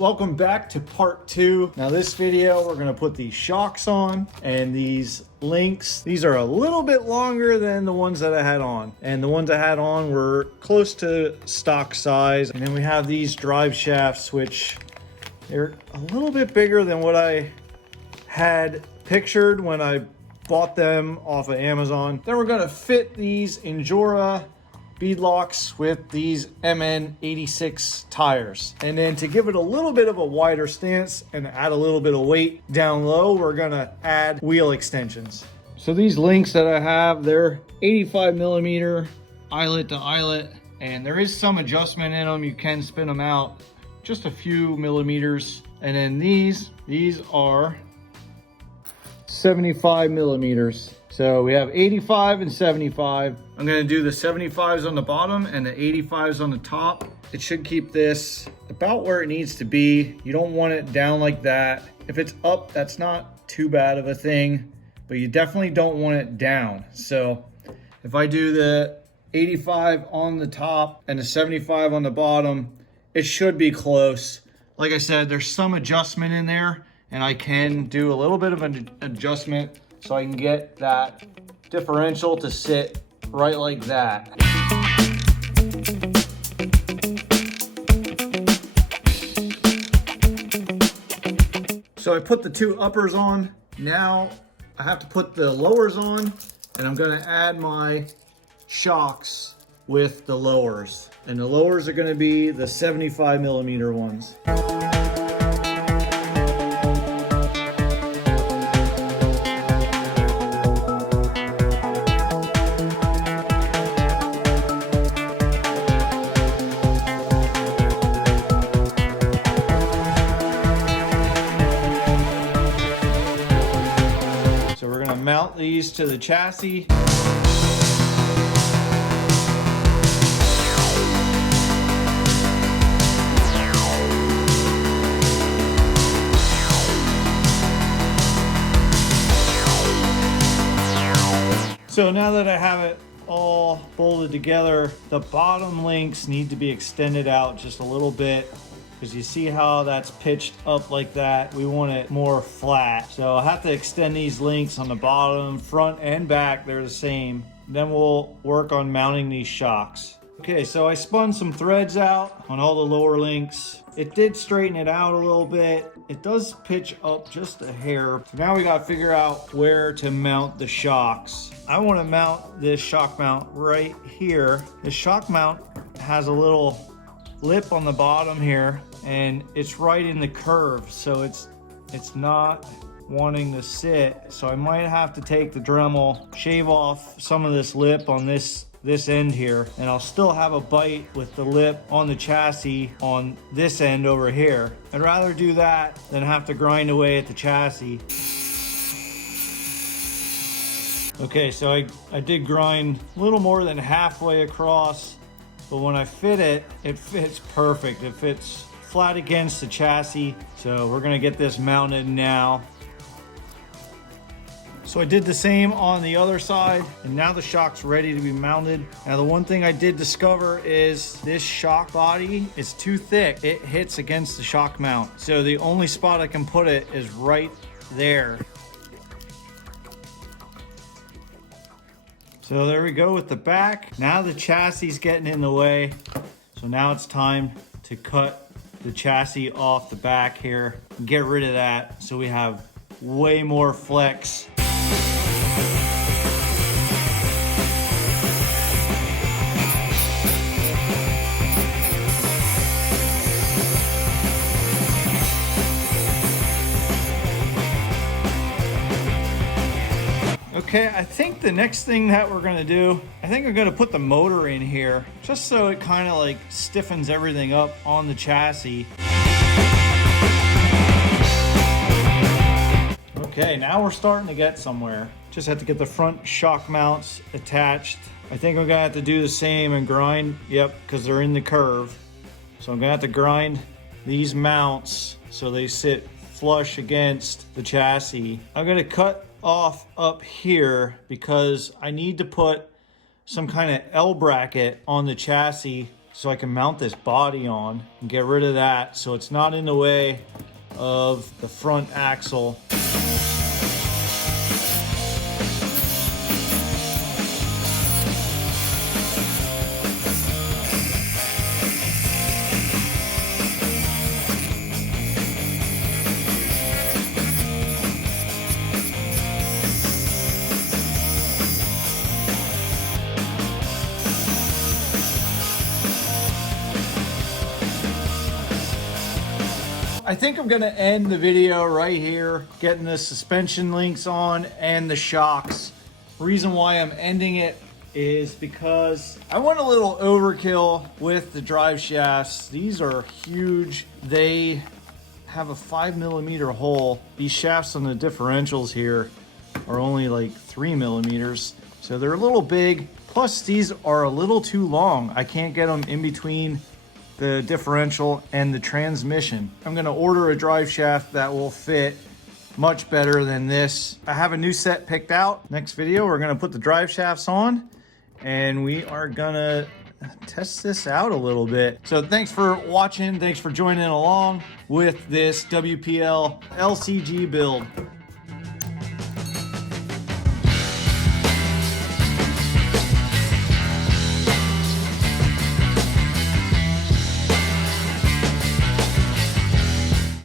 Welcome back to part 2. Now this video, we're gonna put these shocks on and these links. These are a little bit longer than the ones that I had on. And the ones I had on were close to stock size. And then we have these drive shafts, which they're a little bit bigger than what I had pictured when I bought them off of Amazon. Then we're gonna fit these Injora beadlocks with these MN86 tires. And then to give it a little bit of a wider stance and add a little bit of weight down low, we're gonna add wheel extensions. So these links that I have, they're 85 millimeter eyelet to eyelet, and there is some adjustment in them. You can spin them out just a few millimeters. And then these are 75 millimeters. So we have 85 and 75. I'm gonna do the 75s on the bottom and the 85s on the top. It should keep this about where it needs to be. You don't want it down like that. If it's up, that's not too bad of a thing, but you definitely don't want it down. So if I do the 85 on the top and the 75 on the bottom, it should be close. Like I said, there's some adjustment in there, and I can do a little bit of an adjustment so I can get that differential to sit right like that. So I put the two uppers on. Now I have to put the lowers on, and I'm gonna add my shocks with the lowers. And the lowers are gonna be the 75 millimeter ones. Mount these to the chassis. So now that I have it all bolted together, the bottom links need to be extended out just a little bit, because you see how that's pitched up like that. We want it more flat. So I'll have to extend these links on the bottom, front and back, they're the same. Then we'll work on mounting these shocks. Okay, so I spun some threads out on all the lower links. It did straighten it out a little bit. It does pitch up just a hair. So now we gotta figure out where to mount the shocks. I wanna mount this shock mount right here. The shock mount has a little lip on the bottom here, and it's right in the curve, so it's not wanting to sit. So I might have to take the Dremel, shave off some of this lip on this end here, and I'll still have a bite with the lip on the chassis on this end over here. I'd rather do that than have to grind away at the chassis. Okay, so I did grind a little more than halfway across, but when I fit it, it fits perfect. It fits flat against the chassis. So we're gonna get this mounted now. So I did the same on the other side, and now the shock's ready to be mounted. Now the one thing I did discover is this shock body is too thick. It hits against the shock mount. So the only spot I can put it is right there. So there we go with the back. Now the chassis is getting in the way. So now it's time to cut the chassis off the back here and get rid of that so we have way more flex. Okay, I think the next thing that we're gonna do, I think I'm gonna put the motor in here just so it kind of like stiffens everything up on the chassis. Okay, now we're starting to get somewhere. Just have to get the front shock mounts attached. I think I'm gonna have to do the same and grind, yep, because they're in the curve. So I'm gonna have to grind these mounts so they sit flush against the chassis. I'm gonna cut off up here because I need to put some kind of L bracket on the chassis so I can mount this body on and get rid of that so it's not in the way of the front axle. I think I'm gonna end the video right here, getting the suspension links on and the shocks. Reason why I'm ending it is because I went a little overkill with the drive shafts. These are huge. They have a 5mm hole. These shafts on the differentials here are only like 3mm. So they're a little big. Plus these are a little too long. I can't get them in between the differential and the transmission. I'm gonna order a drive shaft that will fit much better than this. I have a new set picked out. Next video, we're gonna put the drive shafts on and we are gonna test this out a little bit. So thanks for watching. Thanks for joining along with this WPL LCG build.